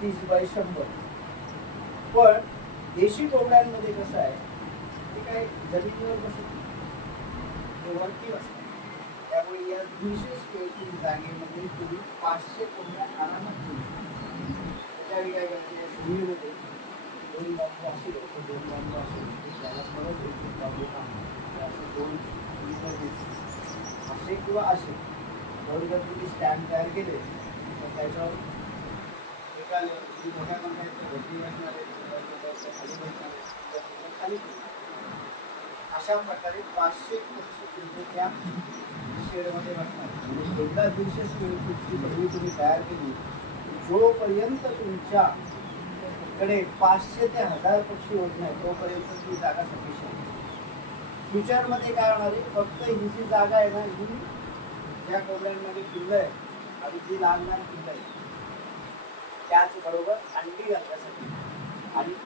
30x100. पण देशी कोंबड्यांमध्ये कसं आहे, ते काय जमिनीवर बसत ते वरती बसतात. त्यामुळे या 200 स्क्वेअर फीट जागेमध्ये तुम्ही 500 कोंबड्या आरामात ठेवू शकता. त्याच्यावेळी काय करायचे, जमिनीमध्ये 2 बांबू असे 2 बांबू असे त्याला परत 1 बांबू टाकून असे 2 असे किंवा असे जर तुम्ही स्टँड तयार केले तर त्याच्यावर एका मोठ्या कंपन्याच्या भरती असणारे खाली बसणारे खाली अशा प्रकारे 500 तुमचे त्या शेडमध्ये बसणार. म्हणजे एकदा 200 स्क्वेअर फीटची भरणी तुम्ही तयार केली, जोपर्यंत तुमच्याकडे 500 ते 1000 पक्षी होत नाही तोपर्यंत ती जागा सफिशियंट. फ्युचरमध्ये काय होणार आहे, फक्त ही जी जागा आहे ना, ही ज्या कोंबड्यांमध्ये पिल्लं आहे आणि जी लहान लहान पिल्लं आहे त्याचबरोबर अंडी घालण्यासाठी